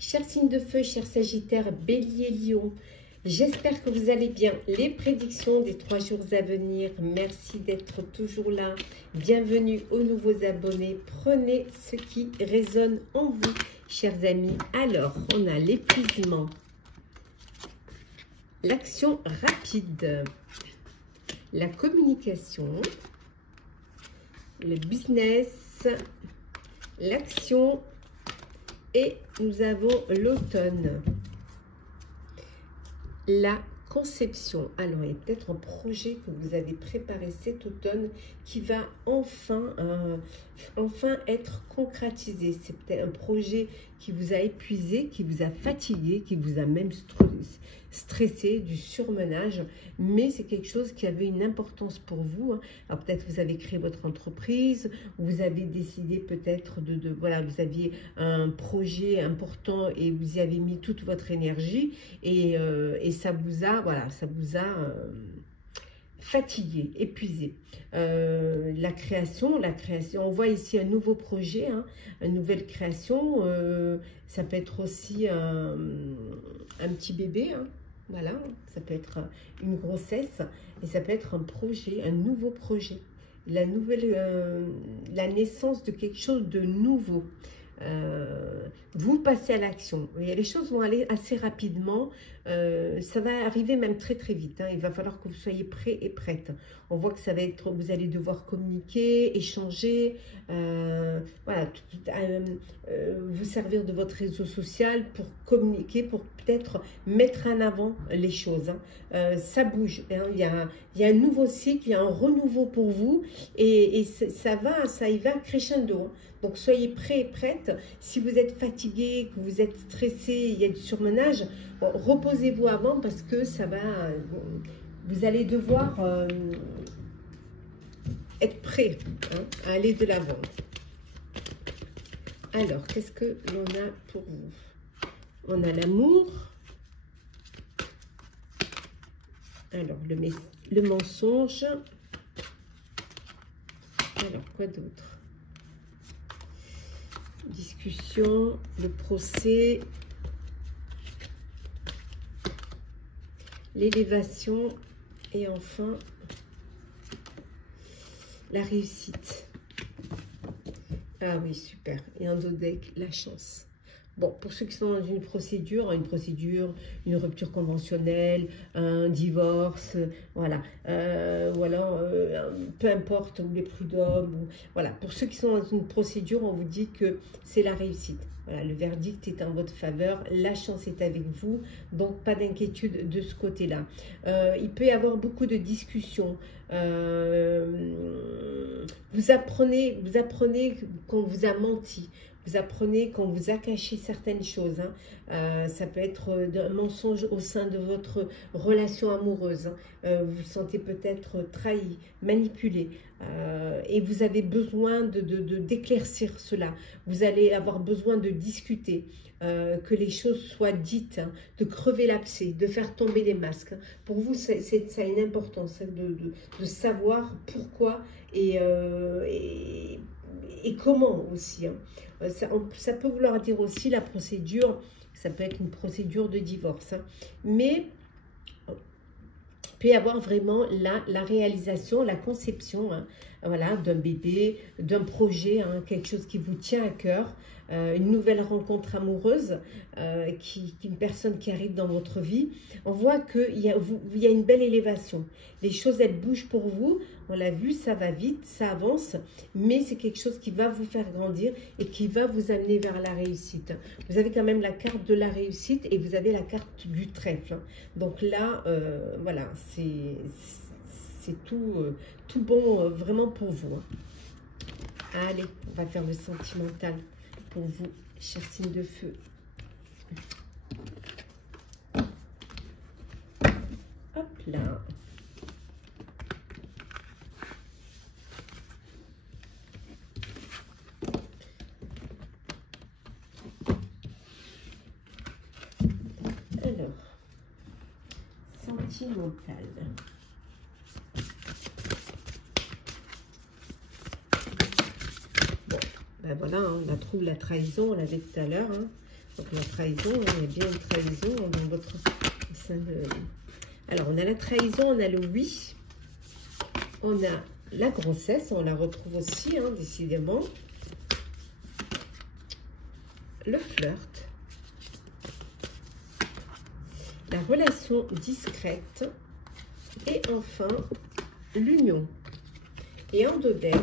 Chers signes de feu, chers Sagittaires, Bélier, Lion, j'espère que vous allez bien. Les prédictions des 3 jours à venir, merci d'être toujours là. Bienvenue aux nouveaux abonnés. Prenez ce qui résonne en vous, chers amis. Alors, on a l'épuisement, l'action rapide, la communication, le business, l'action et nous avons l'automne, la conception. Alors, il y a peut-être un projet que vous avez préparé cet automne qui va enfin être concrétisé. C'est peut-être un projet qui vous a épuisé, qui vous a fatigué, qui vous a même stressé, du surmenage, mais c'est quelque chose qui avait une importance pour vous. Alors peut-être vous avez créé votre entreprise, vous avez décidé peut-être voilà, vous aviez un projet important et vous y avez mis toute votre énergie et ça vous a, voilà, ça vous a fatigué, épuisé. La création, on voit ici un nouveau projet, une nouvelle création. Ça peut être aussi un petit bébé, voilà, ça peut être une grossesse et ça peut être un projet, un nouveau projet, la naissance de quelque chose de nouveau. Vous passez à l'action. Les choses vont aller assez rapidement. Ça va arriver même très très vite. Il va falloir que vous soyez prêts et prêtes. On voit que ça va être, vous allez devoir communiquer, échanger, voilà, vous servir de votre réseau social pour communiquer, pour peut-être mettre en avant les choses. Ça bouge. Il y a un nouveau cycle, il y a un renouveau pour vous et ça y va crescendo. Donc, soyez prêts et prêtes. Si vous êtes fatigué, que vous êtes stressé, il y a du surmenage, reposez-vous avant parce que ça va... vous allez devoir être prêt à aller de l'avant. Alors, qu'est-ce que l'on a pour vous? On a l'amour. Alors, le mensonge. Alors, quoi d'autre? Discussion, le procès, l'élévation et enfin la réussite. Ah oui, super. Et en dos deck, la chance. Bon, pour ceux qui sont dans une procédure, une rupture conventionnelle, un divorce, voilà, peu importe, ou les prud'hommes, voilà. Pour ceux qui sont dans une procédure, on vous dit que c'est la réussite. Voilà, le verdict est en votre faveur, la chance est avec vous, donc pas d'inquiétude de ce côté-là. Il peut y avoir beaucoup de discussions. Vous apprenez qu'on vous a menti. Vous apprenez qu'on vous a caché certaines choses. Ça peut être un mensonge au sein de votre relation amoureuse. Vous vous sentez peut-être trahi, manipulé. Et vous avez besoin d'éclaircir cela. Vous allez avoir besoin de discuter, que les choses soient dites, de crever l'abcès, de faire tomber les masques. Pour vous, ça a une importance de savoir pourquoi et comment aussi. Ça peut vouloir dire aussi la procédure, ça peut être une procédure de divorce. Mais il peut y avoir vraiment la réalisation, la conception voilà, d'un bébé, d'un projet, quelque chose qui vous tient à cœur. Une nouvelle rencontre amoureuse, une personne qui arrive dans votre vie. On voit qu'il y a une belle élévation. Les choses, elles bougent pour vous. On l'a vu, ça va vite, ça avance, mais c'est quelque chose qui va vous faire grandir et qui va vous amener vers la réussite. Vous avez quand même la carte de la réussite et vous avez la carte du trèfle. Donc là, voilà, c'est tout bon vraiment pour vous. Allez, on va faire le sentimental pour vous, chers signes de feu. Hop là. Alors, sentimental. Ben voilà, on a trouvé la trahison, on l'avait tout à l'heure. Donc la trahison, il y a bien une trahison dans votre sein de... Alors, on a la trahison, on a le oui. On a la grossesse, on la retrouve aussi, hein, décidément. Le flirt. La relation discrète. Et enfin, l'union. Et en dos deck,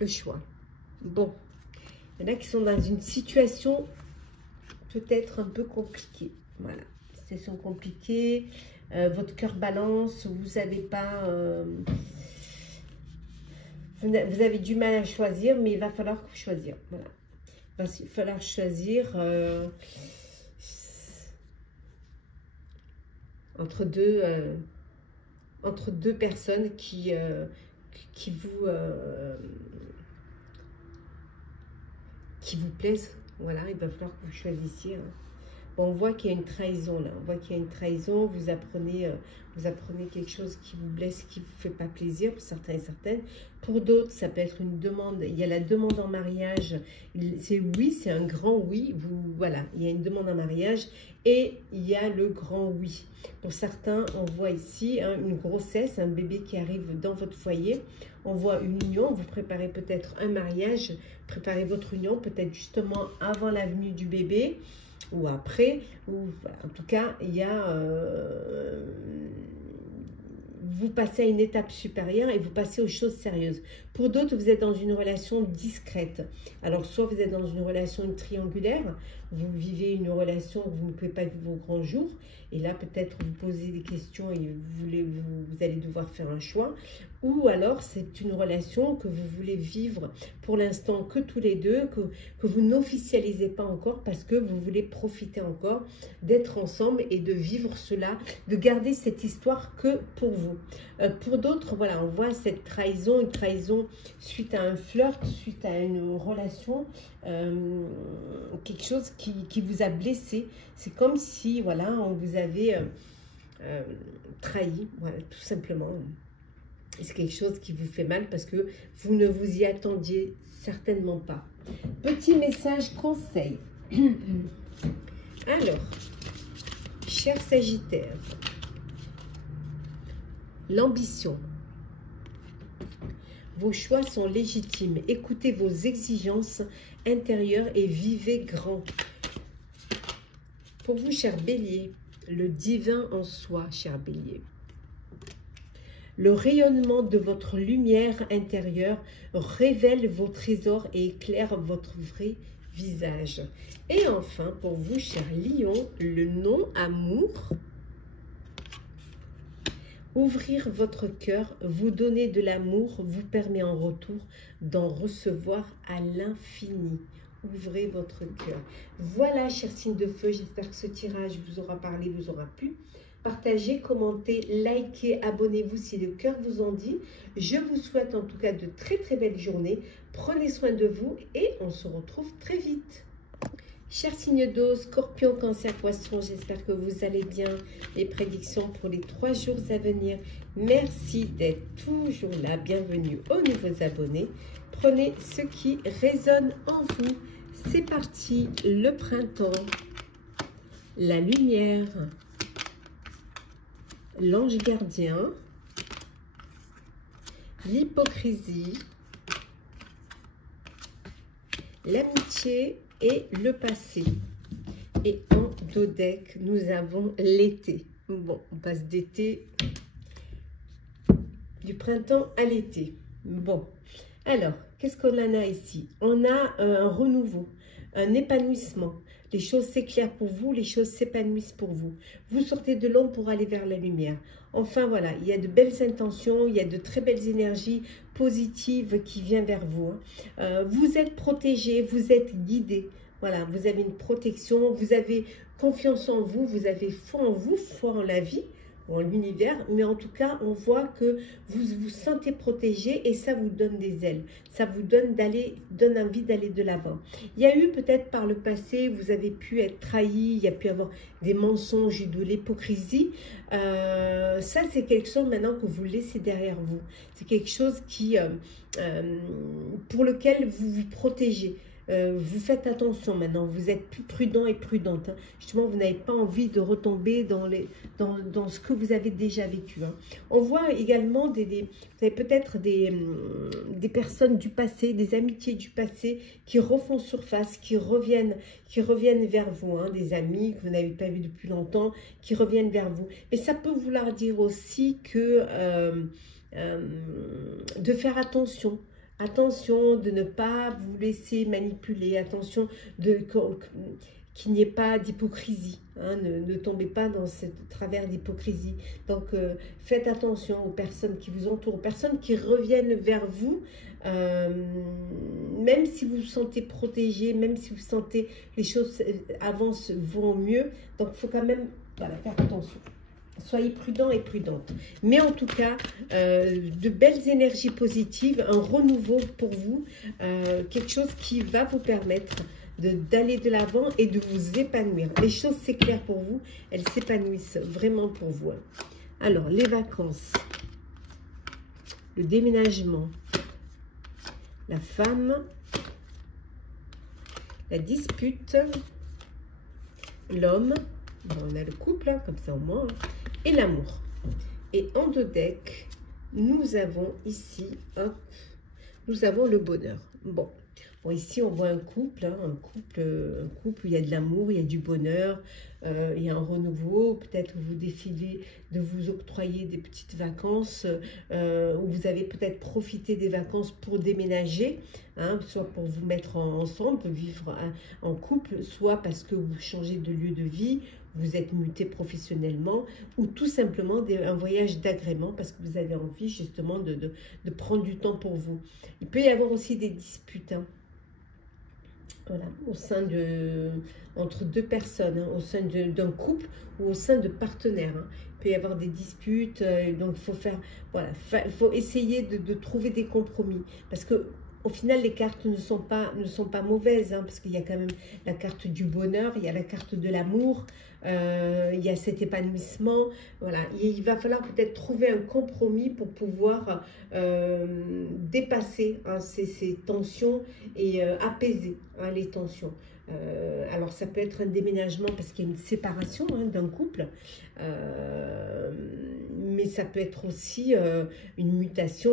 le choix. Bon, il y en a qui sont dans une situation peut-être un peu compliquée. Voilà, situation compliquée. Votre cœur balance, vous n'avez pas... vous avez du mal à choisir, mais il va falloir choisir. Voilà. Il va falloir choisir entre deux personnes qui vous plaisent. Voilà, il va falloir que vous choisissiez. Hein. Bon, on voit qu'il y a une trahison là. On voit qu'il y a une trahison. Vous apprenez quelque chose qui vous blesse, qui ne vous fait pas plaisir pour certains et certaines. Pour d'autres, ça peut être une demande. Il y a la demande en mariage. C'est oui, c'est un grand oui. Voilà, il y a une demande en mariage et il y a le grand oui. Pour certains, on voit ici hein, une grossesse, un bébé qui arrive dans votre foyer. On voit une union. Vous préparez peut-être un mariage. Préparez votre union peut-être justement avant la venue du bébé. Ou après, ou voilà. En tout cas, il y a vous passez à une étape supérieure et vous passez aux choses sérieuses. Pour d'autres, vous êtes dans une relation discrète. Alors, soit vous êtes dans une relation triangulaire, vous vivez une relation où vous ne pouvez pas vivre vos grands jours, et là, peut-être vous posez des questions et vous allez devoir faire un choix. Ou alors, c'est une relation que vous voulez vivre pour l'instant que tous les deux, que vous n'officialisez pas encore parce que vous voulez profiter encore d'être ensemble et de vivre cela, de garder cette histoire que pour vous. Pour d'autres, voilà, on voit cette trahison, une trahison suite à un flirt, suite à une relation, quelque chose qui vous a blessé. C'est comme si, voilà, on vous avait trahi, voilà, tout simplement. C'est quelque chose qui vous fait mal parce que vous ne vous y attendiez certainement pas. Petit message conseil. Alors, cher Sagittaire, l'ambition. Vos choix sont légitimes. Écoutez vos exigences intérieures et vivez grand. Pour vous, cher Bélier, le divin en soi, cher Bélier. Le rayonnement de votre lumière intérieure révèle vos trésors et éclaire votre vrai visage. Et enfin, pour vous, cher Lion, le non-amour. Ouvrir votre cœur, vous donner de l'amour, vous permet en retour d'en recevoir à l'infini. Ouvrez votre cœur. Voilà, chers signes de feu, j'espère que ce tirage vous aura parlé, vous aura plu. Partagez, commentez, likez, abonnez-vous si le cœur vous en dit. Je vous souhaite en tout cas de très très belles journées. Prenez soin de vous et on se retrouve très vite. Chers signes d'eau, Scorpion, Cancer, Poisson, j'espère que vous allez bien. Les prédictions pour les 3 jours à venir. Merci d'être toujours là. Bienvenue aux nouveaux abonnés. Prenez ce qui résonne en vous. C'est parti, le printemps, la lumière, l'ange gardien, l'hypocrisie, l'amitié et le passé. Et en dos deck, nous avons l'été. Bon, on passe d'été, du printemps à l'été. Bon, alors, qu'est-ce qu'on en a ici? On a un renouveau, un épanouissement. Les choses s'éclairent pour vous, les choses s'épanouissent pour vous. Vous sortez de l'ombre pour aller vers la lumière. Enfin, voilà, il y a de belles intentions, il y a de très belles énergies positives qui viennent vers vous. Vous êtes protégé, vous êtes guidé. Voilà, vous avez une protection, vous avez confiance en vous, vous avez foi en vous, foi en la vie, en l'univers, mais en tout cas, on voit que vous vous sentez protégé et ça vous donne des ailes. Ça vous donne envie d'aller de l'avant. Il y a eu peut-être par le passé, vous avez pu être trahi, il y a pu avoir des mensonges, de l'hypocrisie. Ça, c'est quelque chose maintenant que vous laissez derrière vous. C'est quelque chose qui, pour lequel vous vous protégez. vous faites attention maintenant, vous êtes plus prudent et prudente. Hein. Justement, vous n'avez pas envie de retomber dans ce que vous avez déjà vécu. Hein. On voit également vous avez peut-être des personnes du passé, des amitiés du passé qui refont surface, qui reviennent vers vous, hein, des amis que vous n'avez pas vus depuis longtemps, qui reviennent vers vous. Mais ça peut vouloir dire aussi que de faire attention. Attention de ne pas vous laisser manipuler, attention qu'il n'y ait pas d'hypocrisie, hein, ne tombez pas dans ce travers d'hypocrisie. Donc faites attention aux personnes qui vous entourent, aux personnes qui reviennent vers vous, même si vous vous sentez protégé, même si vous sentez les choses avancent, vont mieux. Donc il faut quand même voilà, faire attention. Soyez prudents et prudentes. Mais en tout cas, de belles énergies positives, un renouveau pour vous, quelque chose qui va vous permettre d'aller de l'avant et de vous épanouir. Les choses s'éclairent pour vous, elles s'épanouissent vraiment pour vous. Alors, les vacances, le déménagement, la femme, la dispute, l'homme, bon, on a le couple, hein, comme ça au moins, hein, et l'amour. Et en deux decks, nous avons ici, hop, nous avons le bonheur. Bon, ici on voit un couple, hein, un couple où il y a de l'amour, il y a du bonheur, il y a un renouveau. Peut-être vous décidez de vous octroyer des petites vacances, où vous avez peut-être profité des vacances pour déménager, hein, soit pour vous mettre ensemble, vivre en couple, soit parce que vous changez de lieu de vie, vous êtes muté professionnellement, ou tout simplement un voyage d'agrément parce que vous avez envie justement de prendre du temps pour vous. Il peut y avoir aussi des disputes, hein. Voilà, entre deux personnes, hein, au sein d'un couple ou au sein de partenaires. Hein. Il peut y avoir des disputes, donc il faut essayer de trouver des compromis. Parce que au final, les cartes ne sont pas mauvaises, hein, parce qu'il y a quand même la carte du bonheur, il y a la carte de l'amour, il y a cet épanouissement. Voilà, il va falloir peut-être trouver un compromis pour pouvoir dépasser, hein, ces tensions et apaiser, hein, les tensions. Alors, ça peut être un déménagement parce qu'il y a une séparation, hein, d'un couple, mais ça peut être aussi une mutation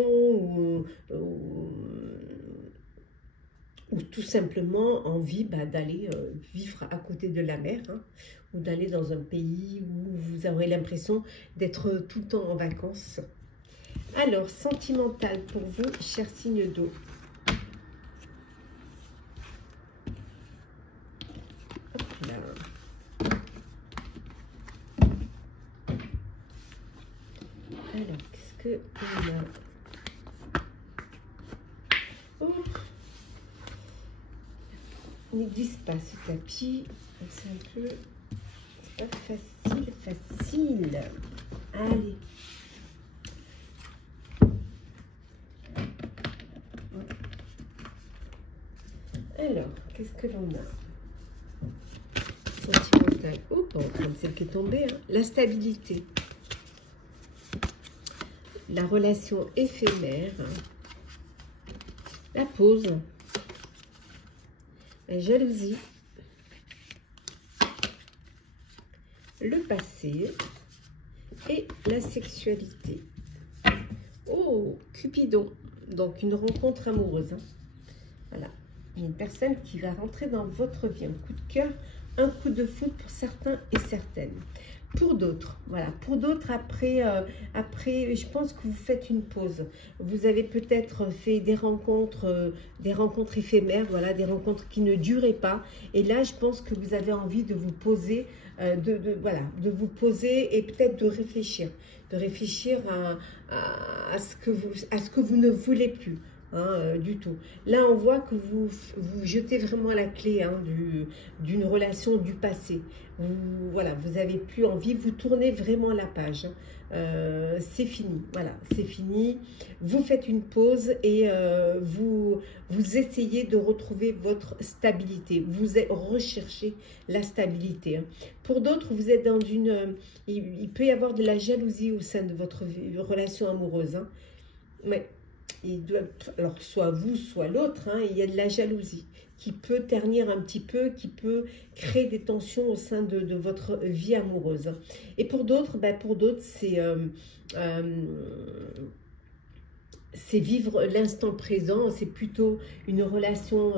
ou tout simplement envie d'aller vivre à côté de la mer, hein, ou d'aller dans un pays où vous aurez l'impression d'être tout le temps en vacances. Alors, sentimental pour vous, cher signe d'eau. Alors, qu'est-ce que on a? Oh, n'existe pas ce tapis. C'est un peu... c'est pas facile. Allez. Alors, qu'est-ce que l'on a? Sentimental. Oh, comme celle qui est tombée. Hein. La stabilité. La relation éphémère. La pause. La jalousie. Le passé. Et la sexualité. Oh, Cupidon. Donc, une rencontre amoureuse. Hein. Voilà. Il y a une personne qui va rentrer dans votre vie. Un coup de cœur, un coup de foudre pour certains et certaines. Pour d'autres, voilà. Pour d'autres, après, je pense que vous faites une pause. Vous avez peut-être fait des rencontres éphémères, voilà, des rencontres qui ne duraient pas. Et là, je pense que vous avez envie de vous poser, de vous poser et peut-être de réfléchir à ce que vous ne voulez plus. Hein, du tout. Là, on voit que vous jetez vraiment la clé, hein, d'une relation du passé. Voilà, vous n'avez plus envie, vous tournez vraiment la page. Hein. C'est fini, voilà, c'est fini. Vous faites une pause et vous essayez de retrouver votre stabilité. Vous recherchez la stabilité. Hein. Pour d'autres, vous êtes dans il peut y avoir de la jalousie au sein de votre relation amoureuse. Hein. Mais alors soit vous, soit l'autre, hein, il y a de la jalousie. qui peut ternir un petit peu, qui peut créer des tensions au sein de votre vie amoureuse. Et pour d'autres, c'est vivre l'instant présent, c'est plutôt une relation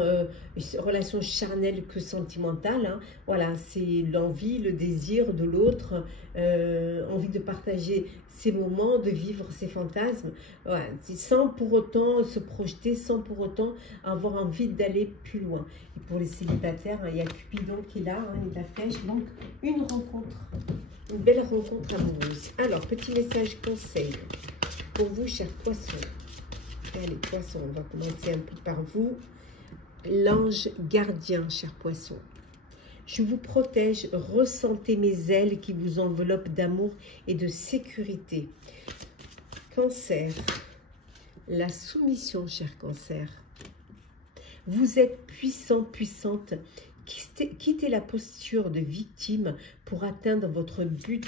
charnelle que sentimentale. Hein. Voilà, c'est l'envie, le désir de l'autre, envie de partager ces moments, de vivre ses fantasmes, voilà, sans pour autant se projeter, sans pour autant avoir envie d'aller plus loin. Et pour les célibataires, hein, il y a Cupidon qui est là, hein, il la flèche, donc une rencontre, une belle rencontre amoureuse. Alors, petit message conseil pour vous, chers poissons. Allez, poissons, on va commencer un peu par vous. L'ange gardien, chers poissons. Je vous protège, ressentez mes ailes qui vous enveloppent d'amour et de sécurité. Cancer, la soumission, cher cancer. Vous êtes puissant, puissante. Quittez la posture de victime pour atteindre votre but.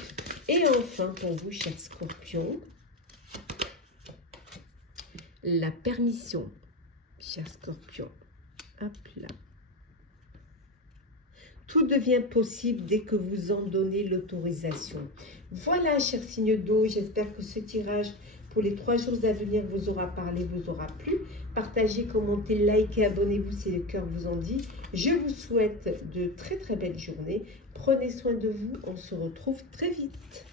Et enfin, pour vous, cher scorpion, la permission, cher scorpion. Hop là. Tout devient possible dès que vous en donnez l'autorisation. Voilà, cher signe d'eau, j'espère que ce tirage pour les 3 jours à venir vous aura parlé, vous aura plu. Partagez, commentez, likez, abonnez-vous si le cœur vous en dit. Je vous souhaite de très très belles journées. Prenez soin de vous, on se retrouve très vite.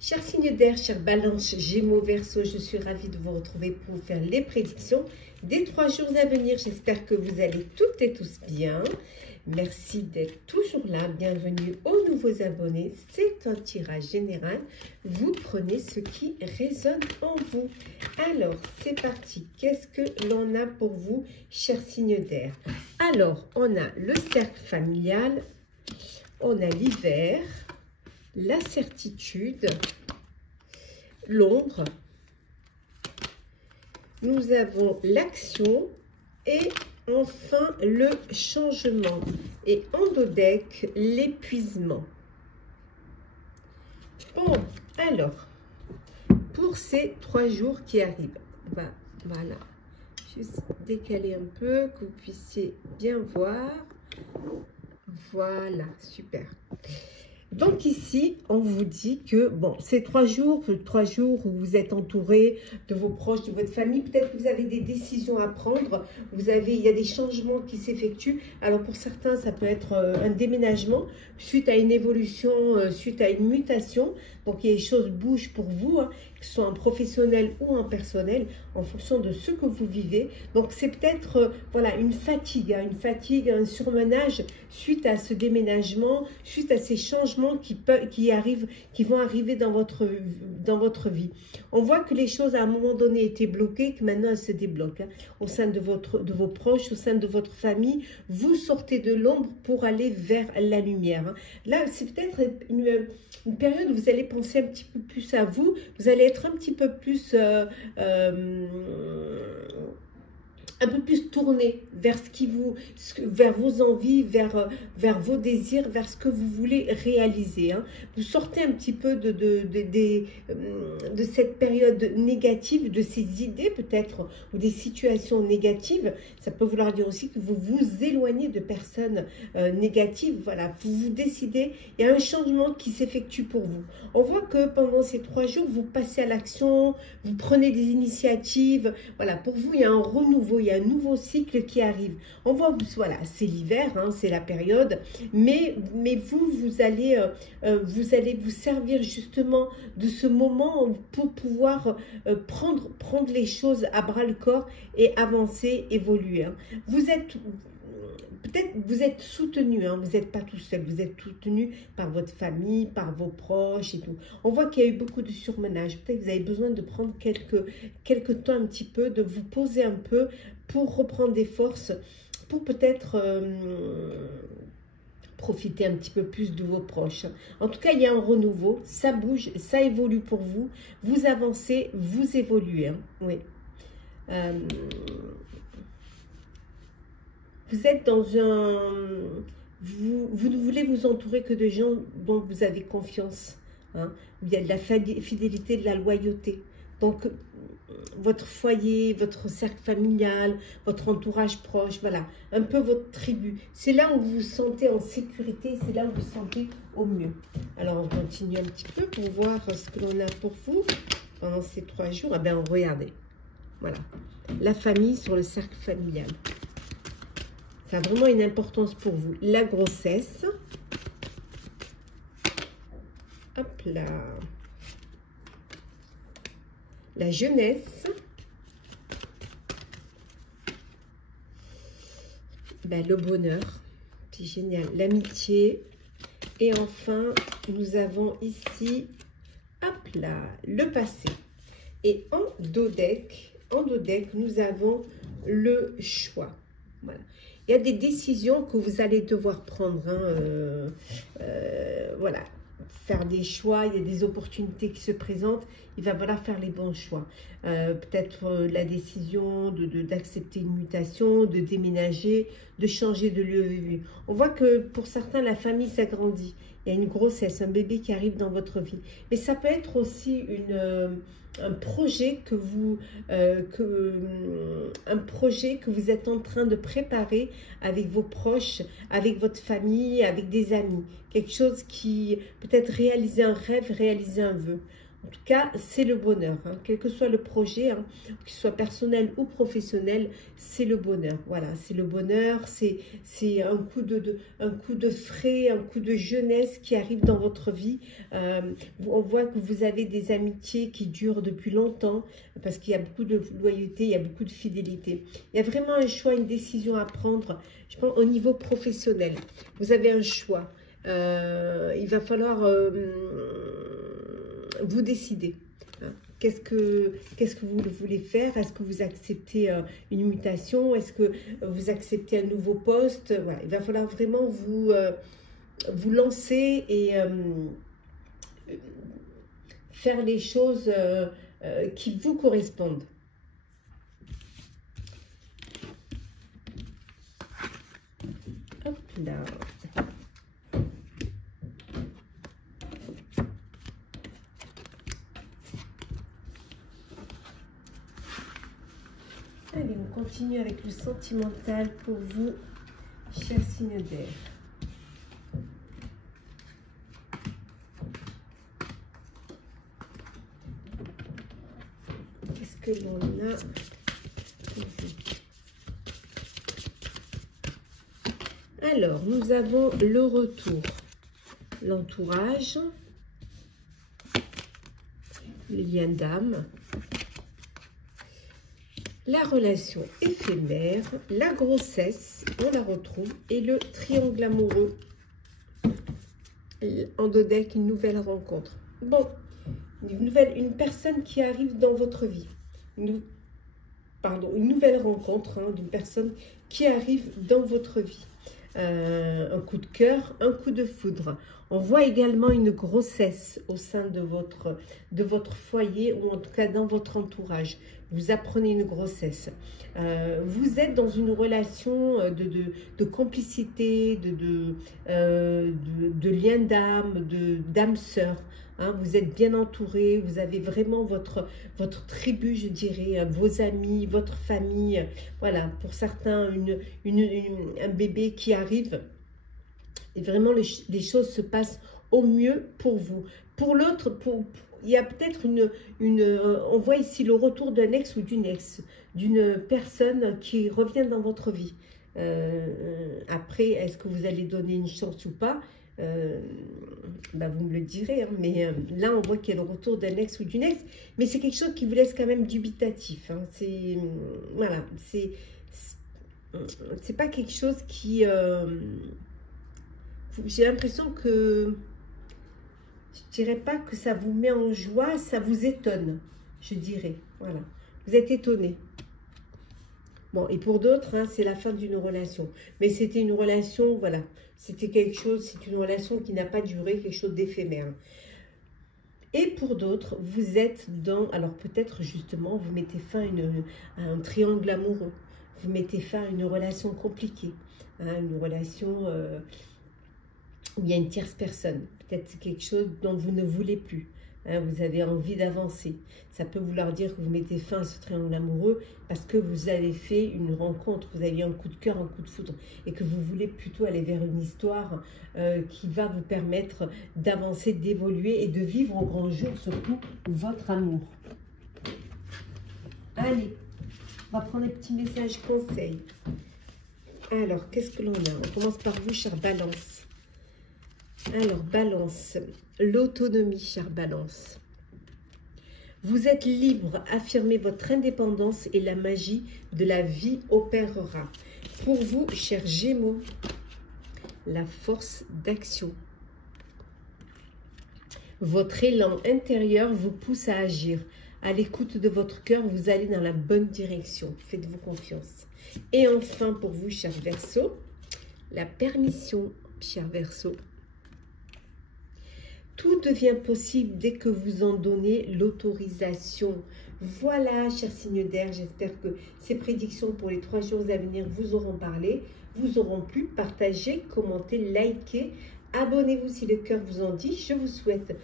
Chers signes d'air, chers balances, gémeaux, verseaux, je suis ravie de vous retrouver pour vous faire les prédictions des 3 jours à venir. J'espère que vous allez toutes et tous bien. Merci d'être toujours là. Bienvenue aux nouveaux abonnés. C'est un tirage général. Vous prenez ce qui résonne en vous. Alors, c'est parti. Qu'est-ce que l'on a pour vous, chers signes d'air? Alors, on a le cercle familial, on a l'hiver, la certitude, l'ombre, nous avons l'action et enfin le changement. Et en dos deck, l'épuisement. Bon, alors, pour ces 3 jours qui arrivent, voilà, juste décaler un peu, que vous puissiez bien voir. Voilà, super. Donc ici, on vous dit que, bon, ces 3 jours où vous êtes entouré de vos proches, de votre famille, peut-être que vous avez des décisions à prendre, il y a des changements qui s'effectuent. Alors pour certains, ça peut être un déménagement suite à une évolution, suite à une mutation. Donc les choses bougent pour vous, hein, que ce soit en professionnel ou en personnel, en fonction de ce que vous vivez. Donc c'est peut-être voilà, une fatigue, un surmenage suite à ce déménagement, suite à ces changements qui vont arriver dans votre vie. On voit que les choses à un moment donné étaient bloquées, que maintenant elles se débloquent. Hein, au sein de vos proches, au sein de votre famille, vous sortez de l'ombre pour aller vers la lumière. Hein. Là, c'est peut-être une période où vous allez penser un petit peu plus à vous, vous allez être un petit peu plus tourné vers vers vos envies, vers vos désirs, vers ce que vous voulez réaliser. Hein. Vous sortez un petit peu de cette période négative, de ces idées peut-être, ou des situations négatives. Ça peut vouloir dire aussi que vous vous éloignez de personnes négatives. Voilà, vous décidez, il y a un changement qui s'effectue pour vous. On voit que pendant ces 3 jours, vous passez à l'action, vous prenez des initiatives. Voilà, pour vous, il y a un renouveau, il y a un nouveau cycle qui arrive. On voit, voilà, c'est l'hiver, hein, c'est la période, mais vous allez vous servir justement de ce moment pour pouvoir prendre les choses à bras le corps et avancer, évoluer. Hein. Peut-être vous êtes soutenu, hein, vous n'êtes pas tout seul, vous êtes soutenu par votre famille, par vos proches et tout. On voit qu'il y a eu beaucoup de surmenage. Peut-être que vous avez besoin de prendre quelques temps un petit peu, de vous poser un peu pour reprendre des forces, pour peut-être profiter un petit peu plus de vos proches. En tout cas, il y a un renouveau, ça bouge, ça évolue pour vous. Vous avancez, vous évoluez. Hein, oui. Vous êtes dans vous ne voulez vous entourer que de gens dont vous avez confiance. Hein. Il y a de la fidélité, de la loyauté. Donc, votre foyer, votre cercle familial, votre entourage proche, voilà, un peu votre tribu. C'est là où vous vous sentez en sécurité, c'est là où vous vous sentez au mieux. Alors, on continue un petit peu pour voir ce que l'on a pour vous pendant ces 3 jours. Ah ben, regardez, voilà, la famille sur le cercle familial. Ça a vraiment une importance pour vous. La grossesse. Hop là. La jeunesse. Ben, le bonheur. C'est génial. L'amitié. Et enfin, nous avons ici, hop là, le passé. Et en dos deck, nous avons le choix. Voilà. Il y a des décisions que vous allez devoir prendre. Hein, voilà. Faire des choix, il y a des opportunités qui se présentent, il va falloir faire les bons choix. Peut-être la décision d'accepter une mutation, de déménager, de changer de lieu de vie. On voit que pour certains, la famille s'agrandit. Il y a une grossesse, un bébé qui arrive dans votre vie. Mais ça peut être aussi un projet que vous êtes en train de préparer avec vos proches, avec votre famille, avec des amis. Quelque chose qui peut-être réaliser un rêve, réaliser un vœu. En tout cas, c'est le bonheur. Hein. Quel que soit le projet, hein, qu'il soit personnel ou professionnel, c'est le bonheur. Voilà, c'est le bonheur, c'est un coup de frais, un coup de jeunesse qui arrive dans votre vie. On voit que vous avez des amitiés qui durent depuis longtemps parce qu'il y a beaucoup de loyauté, il y a beaucoup de fidélité. Il y a vraiment un choix, une décision à prendre, je pense, au niveau professionnel. Vous avez un choix. Il va falloir vous décider. Hein. Qu'est-ce que vous voulez faire? Est-ce que vous acceptez une mutation? Est-ce que vous acceptez un nouveau poste? Voilà. Il va falloir vraiment vous lancer et faire les choses qui vous correspondent. Hop là. Allez, on continue avec le sentimental pour vous, chers signes d'air. Qu'est-ce que l'on a pour vous? Alors, nous avons le retour, l'entourage, les liens d'âme, la relation éphémère, la grossesse, on la retrouve, et le triangle amoureux. En dos deck, une nouvelle rencontre. Bon, une personne qui arrive dans votre vie. Une nouvelle rencontre hein, d'une personne qui arrive dans votre vie. Un coup de cœur, un coup de foudre. On voit également une grossesse au sein de votre foyer ou en tout cas dans votre entourage. Vous apprenez une grossesse. Vous êtes dans une relation de complicité, de lien d'âme, d'âme sœur. Hein, vous êtes bien entouré, vous avez vraiment votre tribu, je dirais, vos amis, votre famille. Voilà, pour certains, un bébé qui arrive. Et vraiment, les choses se passent au mieux pour vous. Pour l'autre, il y a peut-être on voit ici le retour d'un ex ou d'une ex, d'une personne qui revient dans votre vie. Après, est-ce que vous allez donner une chance ou pas? Vous me le direz, hein, mais là on voit qu'il y a le retour d'un ex ou d'une ex, mais c'est quelque chose qui vous laisse quand même dubitatif. Hein. Voilà, c'est pas quelque chose qui... j'ai l'impression que... Je dirais pas que ça vous met en joie, ça vous étonne, je dirais. Voilà, vous êtes étonné. Bon, et pour d'autres, hein, c'est la fin d'une relation. Mais c'était une relation, voilà, c'était quelque chose, c'est une relation qui n'a pas duré, quelque chose d'éphémère. Et pour d'autres, vous êtes dans, alors peut-être justement, vous mettez fin à un triangle amoureux. Vous mettez fin à une relation compliquée, hein, une relation où il y a une tierce personne. Peut-être quelque chose dont vous ne voulez plus. hein, vous avez envie d'avancer. Ça peut vouloir dire que vous mettez fin à ce triangle amoureux parce que vous avez fait une rencontre, vous avez eu un coup de cœur, un coup de foudre, et que vous voulez plutôt aller vers une histoire qui va vous permettre d'avancer, d'évoluer et de vivre au grand jour, surtout votre amour. Allez, on va prendre les petits messages conseils. Alors, qu'est-ce que l'on a? On commence par vous, chère Balance. Alors, Balance, l'autonomie, chère Balance. Vous êtes libre, affirmez votre indépendance et la magie de la vie opérera. Pour vous, chers Gémeaux, la force d'action. Votre élan intérieur vous pousse à agir. À l'écoute de votre cœur, vous allez dans la bonne direction. Faites-vous confiance. Et enfin, pour vous, chers Verseaux, la permission, chers Verseaux. Tout devient possible dès que vous en donnez l'autorisation. Voilà, chers signes d'air, j'espère que ces prédictions pour les 3 jours à venir vous auront parlé, vous auront plu. Partagez, commentez, likez, abonnez-vous si le cœur vous en dit. Je vous souhaite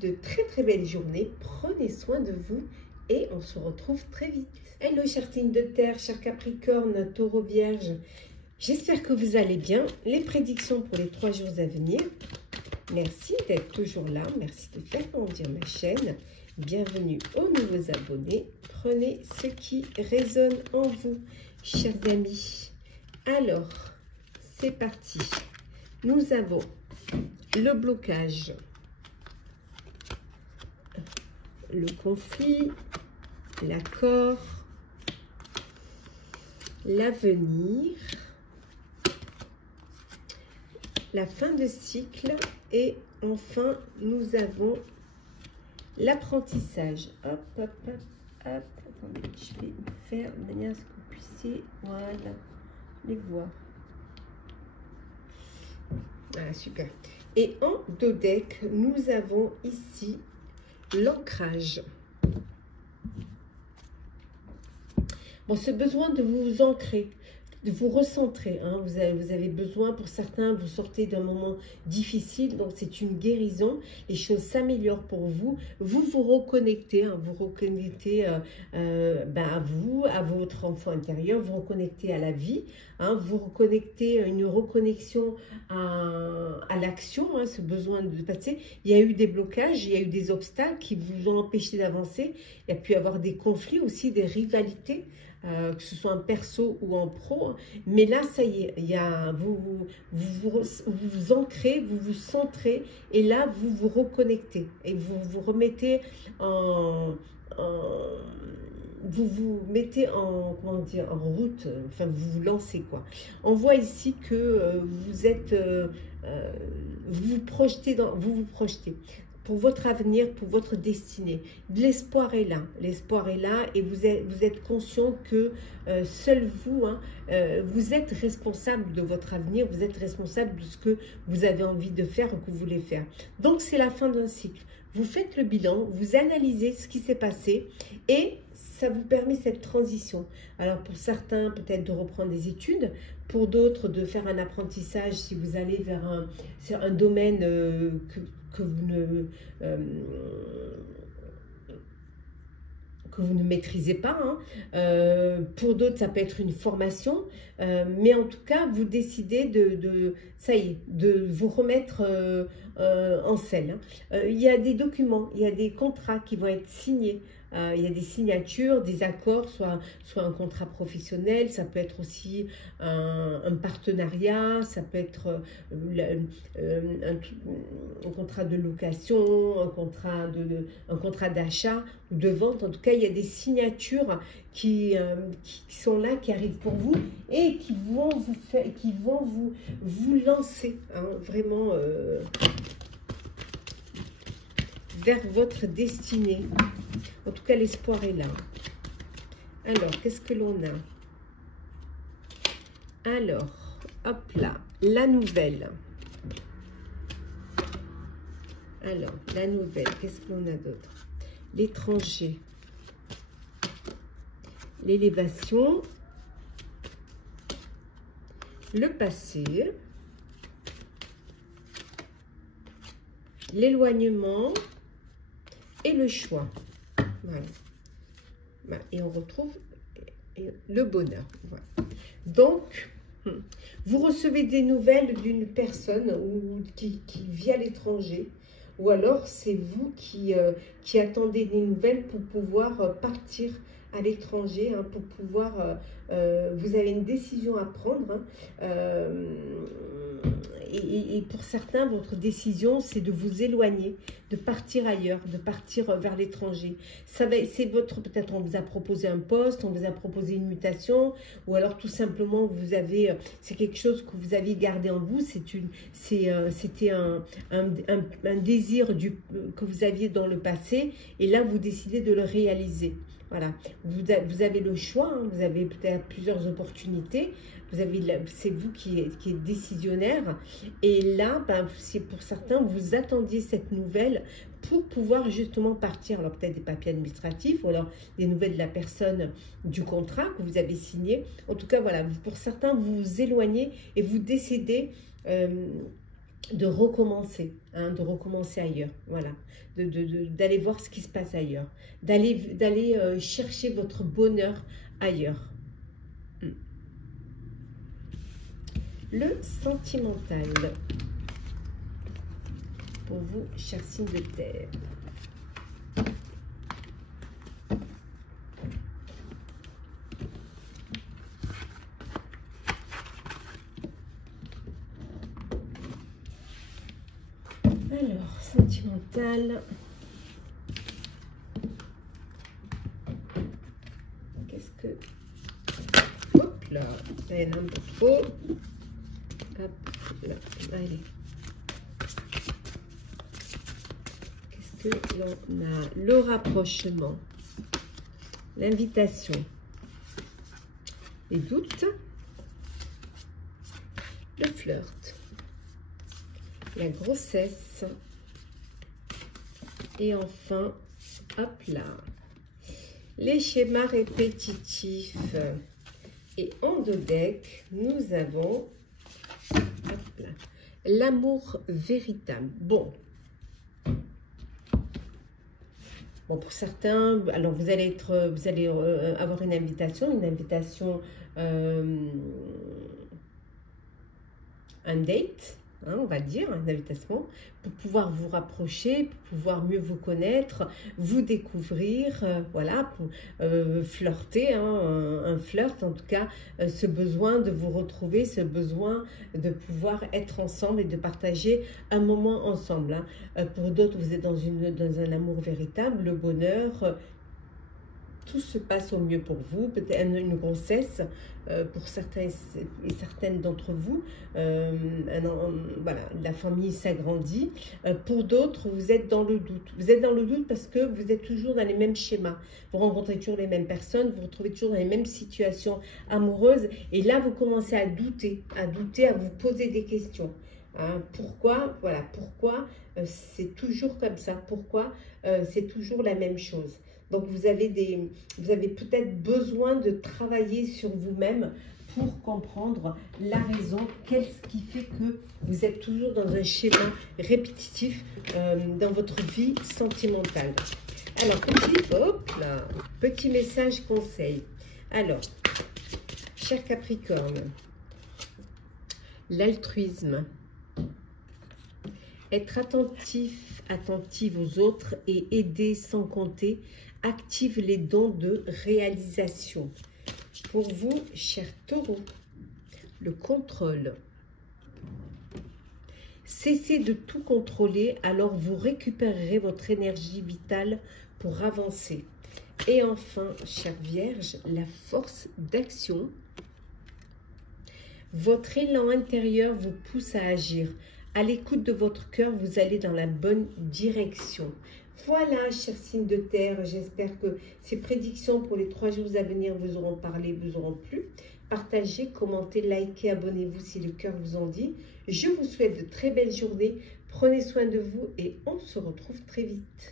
de très belles journées. Prenez soin de vous et on se retrouve très vite. Hello, chers signes de terre, chers Capricorne, Taureau, Vierge. J'espère que vous allez bien. Les prédictions pour les 3 jours à venir. Merci d'être toujours là, merci de faire grandir ma chaîne. Bienvenue aux nouveaux abonnés. Prenez ce qui résonne en vous, chers amis. Alors, c'est parti. Nous avons le blocage, le conflit, l'accord, l'avenir, la fin de cycle et enfin nous avons l'apprentissage. Hop, hop, hop, hop. Attendez, je vais faire de manière à ce que vous puissiez, voilà, les voir. Ah, super. Et en dodeck, nous avons ici l'ancrage. Bon, ce besoin de vous ancrer, de vous recentrer, hein. Vous avez besoin, pour certains, vous sortez d'un moment difficile, donc c'est une guérison, les choses s'améliorent pour vous, vous vous reconnectez, hein, vous reconnectez à vous, à votre enfant intérieur, vous reconnectez à la vie, hein, vous reconnectez, une reconnexion à l'action, hein, ce besoin de passer. Il y a eu des blocages, il y a eu des obstacles qui vous ont empêché d'avancer, il y a pu avoir des conflits aussi, des rivalités, que ce soit en perso ou en pro, mais là ça y est, vous vous ancrez, vous vous centrez et là vous vous reconnectez et vous vous remettez vous vous mettez en, comment dire, en route, enfin vous vous lancez quoi. On voit ici que vous êtes, vous vous projetez pour votre avenir, pour votre destinée. L'espoir est là et vous êtes conscient que seul vous, hein, vous êtes responsable de votre avenir, vous êtes responsable de ce que vous avez envie de faire ou que vous voulez faire. Donc c'est la fin d'un cycle. Vous faites le bilan, vous analysez ce qui s'est passé et ça vous permet cette transition. Alors pour certains, peut-être de reprendre des études, pour d'autres de faire un apprentissage si vous allez vers un domaine que vous ne maîtrisez pas, hein. Pour d'autres ça peut être une formation, mais en tout cas vous décidez ça y est, de vous remettre en selle, hein. Il y a des documents, il y a des contrats qui vont être signés. Il y a des signatures, des accords, soit un contrat professionnel, ça peut être aussi un partenariat, ça peut être un contrat de location, un contrat d'achat ou de vente. En tout cas, il y a des signatures qui sont là, qui arrivent pour vous et qui vont vous lancer, hein, vraiment vers votre destinée. En tout cas, l'espoir est là. Alors, qu'est-ce que l'on a? Alors, hop là, la nouvelle. Alors, la nouvelle, qu'est-ce que l'on a d'autre? L'étranger. L'élévation. Le passé. L'éloignement. et le choix. Voilà. Et on retrouve le bonheur. Voilà. Donc, vous recevez des nouvelles d'une personne qui vit à l'étranger, ou alors c'est vous qui attendez des nouvelles pour pouvoir partir à l'étranger, hein, pour pouvoir, vous avez une décision à prendre, hein, et pour certains, votre décision, c'est de vous éloigner, de partir ailleurs, de partir vers l'étranger. C'est votre, peut-être on vous a proposé un poste, on vous a proposé une mutation, ou alors tout simplement, vous avez, c'est quelque chose que vous aviez gardé en vous, c'était un désir que vous aviez dans le passé, et là, vous décidez de le réaliser. Voilà, vous avez le choix, hein, vous avez peut-être plusieurs opportunités, c'est vous qui êtes décisionnaire, et là, ben, pour certains, vous attendiez cette nouvelle pour pouvoir justement partir, alors peut-être des papiers administratifs, ou alors des nouvelles de la personne du contrat que vous avez signé. En tout cas, voilà, pour certains, vous vous éloignez et vous décidez de recommencer, hein, de recommencer ailleurs, voilà, d'aller voir ce qui se passe ailleurs, d'aller chercher votre bonheur ailleurs. Le sentimental, pour vous, chers signes de terre. Alors, sentimental. Qu'est-ce que... Hop là, ça y en a un peu trop. Hop là, allez. Qu'est-ce que l'on a? Le rapprochement. L'invitation. Les doutes. Le flirt. La grossesse. Et enfin, hop là, les schémas répétitifs. Et en deux decks, nous avons l'amour véritable. Bon, pour certains, alors vous allez avoir une invitation, un date. Hein, on va dire, une invitation pour pouvoir vous rapprocher, pour pouvoir mieux vous connaître, vous découvrir, voilà, pour flirter, hein, un flirt, en tout cas, ce besoin de vous retrouver, ce besoin de pouvoir être ensemble et de partager un moment ensemble. Hein. Pour d'autres, vous êtes dans un amour véritable, le bonheur, tout se passe au mieux pour vous, peut-être une grossesse pour certains et certaines d'entre vous, voilà, la famille s'agrandit. Pour d'autres, vous êtes dans le doute. Vous êtes dans le doute parce que vous êtes toujours dans les mêmes schémas. Vous rencontrez toujours les mêmes personnes, vous vous retrouvez toujours dans les mêmes situations amoureuses. Et là, vous commencez à douter, à vous poser des questions. Hein, pourquoi, voilà, pourquoi c'est toujours comme ça? Pourquoi c'est toujours la même chose? Donc, vous avez peut-être besoin de travailler sur vous-même pour comprendre la raison, qu'est-ce qui fait que vous êtes toujours dans un schéma répétitif dans votre vie sentimentale. Alors, petit message conseil. Alors, cher Capricorne, l'altruisme, être attentive aux autres et aider sans compter, active les dons de réalisation. Pour vous, cher Taureau, le contrôle. Cessez de tout contrôler, alors vous récupérerez votre énergie vitale pour avancer. Et enfin, chère Vierge, la force d'action. Votre élan intérieur vous pousse à agir. À l'écoute de votre cœur, vous allez dans la bonne direction. Voilà, chers signes de terre, j'espère que ces prédictions pour les 3 jours à venir vous auront parlé, vous auront plu. Partagez, commentez, likez, abonnez-vous si le cœur vous en dit. Je vous souhaite de très belles journées. Prenez soin de vous et on se retrouve très vite.